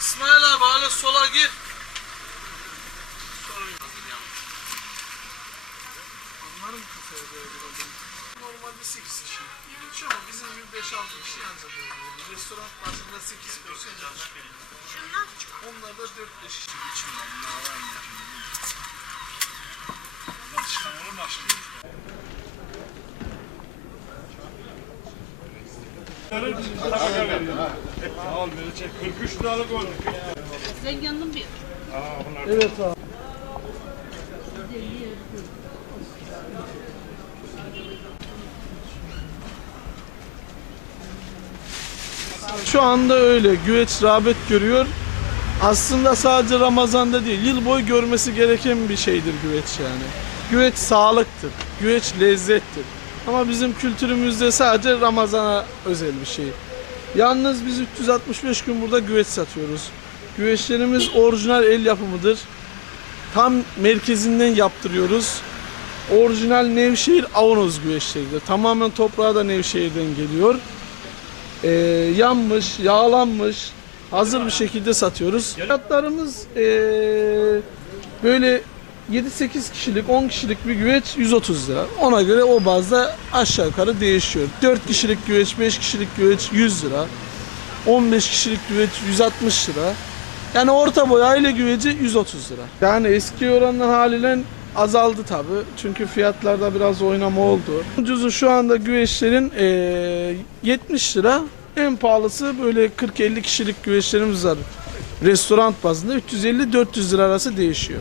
İsmail abi hala sola gir. Onların kafaya böyle oldu. Normalde 8 kişi. Hiç ama bizim gibi 5-6 kişi yanacak böyle. Restoran bazında 8 porsiyon yanacak. Onlar da 4-5 kişi içinden. Bunlar var mı? 43 liralık oldu. Yandın bir. Evet abi. Şu anda öyle. Güveç rağbet görüyor. Aslında sadece Ramazan'da değil, yıl boyu görmesi gereken bir şeydir güveç yani. Güveç sağlıktır, güveç lezzettir. Ama bizim kültürümüzde sadece Ramazan'a özel bir şey. Yalnız biz 365 gün burada güveç satıyoruz. Güveçlerimiz orijinal el yapımıdır. Tam merkezinden yaptırıyoruz. Orijinal Nevşehir Avanoz güveçleridir. Tamamen toprağı da Nevşehir'den geliyor. Ee, yanmış, yağlanmış, hazır bir şekilde satıyoruz. Fiyatlarımız ee, böyle 7-8 kişilik, 10 kişilik bir güveç 130 lira. Ona göre o bazda aşağı yukarı değişiyor. 4 kişilik güveç, 5 kişilik güveç 100 lira. 15 kişilik güveç 160 lira. Yani orta boy aile güveci 130 lira. Yani eski oranla haliyle azaldı tabi. Çünkü fiyatlarda biraz oynama oldu. Ucuzu şu anda güveçlerin eee, 70 lira. En pahalısı böyle 40-50 kişilik güveçlerimiz var. Restoran bazında 350-400 lira arası değişiyor.